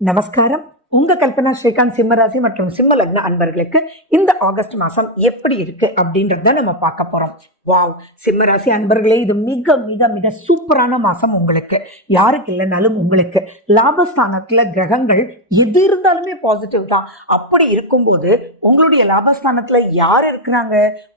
நமஸ்காரம். உங்க கல்பனா ஸ்ரீகாந்த் சிம்மராசி மற்றும் சிம்ம லக்ன அன்பர்களுக்கு இந்த ஆகஸ்ட் மாசம் எப்படி இருக்கு அப்படின்றத நம்ம பார்க்க போறோம். வாவ், சிம்மராசி அன்பர்களே, இது மிக மிக மிக சூப்பரான மாசம் உங்களுக்கு. யாருக்கு இல்லைனாலும் உங்களுக்கு லாபஸ்தானத்துல கிரகங்கள் எது இருந்தாலுமே பாசிட்டிவ் தான். அப்படி இருக்கும்போது உங்களுடைய லாபஸ்தானத்துல யார் இருக்கிறாங்க?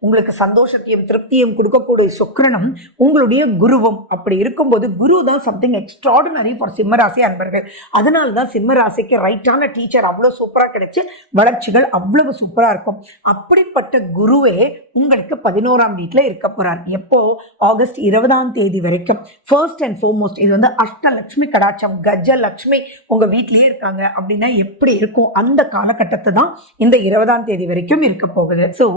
உங்களுக்கு சந்தோஷத்தையும் திருப்தியும் கொடுக்கக்கூடிய சுக்கிரனும் உங்களுடைய குருவும். அப்படி இருக்கும்போது குரு தான் சம்திங் எக்ஸ்ட்ராடினரி ஃபார் சிம்மராசி அன்பர்கள். அதனால்தான் சிம்மராசிக்கு ரைட்டான டீச்சர் அவ்வளவு சூப்பரா கிடைச்சு வளர்ச்சிகள் அவ்வளவு சூப்பரா இருக்கும். அப்படிப்பட்ட குருவே உங்களுக்கு 11ஆம் வீட்டுல இருக்க போறார். எப்போ? ஆகஸ்ட் 20ஆம் தேதி வரைக்கும். ஃபர்ஸ்ட் அண்ட் ஃபார்மோஸ்ட் இது அஷ்டலட்சுமி கடாட்சம், கஜலட்சுமி உங்க வீட்லயே இருக்காங்க அப்படின்னா எப்படி இருக்கும்? அந்த காலகட்டத்தை தான் இந்த 20ஆம் தேதி வரைக்கும் இருக்க போகுது. ஸோ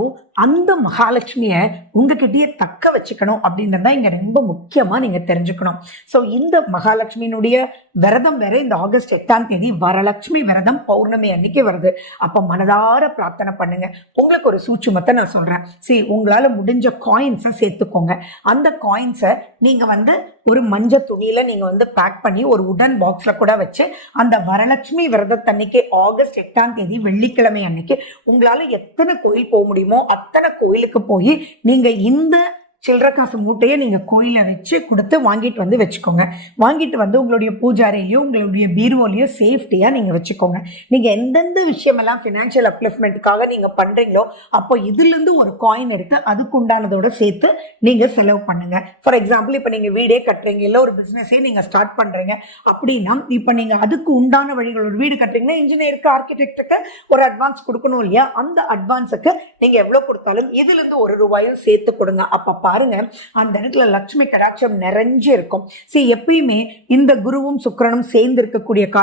அந்த மகாலட்சுமியை உங்ககிட்டயே தக்க வச்சுக்கணும் அப்படின்றத இங்க ரொம்ப முக்கியமா நீங்க தெரிஞ்சுக்கணும். ஸோ இந்த மகாலட்சுமியினுடைய விரதம் வேற இந்த ஆகஸ்ட் 8ஆம் தேதி வரலட்சுமி விரதம் பௌர்ணமி அன்னைக்கு வருது. அப்ப மனதார பிரார்த்தனை பண்ணுங்க. உங்களுக்கு ஒரு சூட்சுமத்தை நான் சொல்றேன். சரி, உங்களால முடிஞ்ச காயின்ஸை சேர்த்துக்கோங்க. அந்த காயின்ஸை நீங்க ஒரு மஞ்சள் துணியில நீங்க பேக் பண்ணி ஒரு உடன் பாக்ஸ்ல கூட வச்சு அந்த வரலட்சுமி விரதத்தன்னைக்கு ஆகஸ்ட் 8ஆம் தேதி வெள்ளிக்கிழமை அன்னைக்கு உங்களால எத்தனை கோயில் போக முடியுமோ அத்தனை கோயிலுக்கு போய் நீங்க இந்த சில்லற காசு மூட்டையை நீங்க கோயில வச்சு கொடுத்து வாங்கிட்டு வச்சுக்கோங்க. வாங்கிட்டு உங்களுடைய பூஜாரையிலையோ உங்களுடைய பீரோலையோ சேஃப்டியா நீங்க வச்சுக்கோங்க. நீங்க எந்தெந்த விஷயமெல்லாம் ஃபினான்ஷியல் அப்லிஃப்ட்மெண்ட்டுக்காக நீங்க பண்றீங்களோ அப்போ இதுல இருந்து ஒரு காயின் எடுத்து அதுக்கு உண்டானதோட சேர்த்து நீங்க செலவு பண்ணுங்க. ஃபார் எக்ஸாம்பிள், இப்ப நீங்க வீடே கட்டுறீங்க, இல்ல ஒரு பிசினஸே நீங்க ஸ்டார்ட் பண்றீங்க அப்படின்னா இப்ப நீங்க அதுக்கு உண்டான வழிகள், ஒரு வீடு கட்டுறீங்கன்னா இன்ஜினியருக்கு ஆர்கிடெக்டுக்கு ஒரு அட்வான்ஸ் கொடுக்கணும் இல்லையா? அந்த அட்வான்ஸுக்கு நீங்க எவ்வளவு கொடுத்தாலும் இதுல இருந்து ₹1 சேர்த்து கொடுங்க. அப்ப பாருங்க, அந்த இடத்துல லட்சுமி கடாட்சம் நிறைஞ்சு இருக்கும். எப்பயுமே இந்த குருவும் சுக்கிரனும் சேர்ந்து இருக்கக்கூடிய கால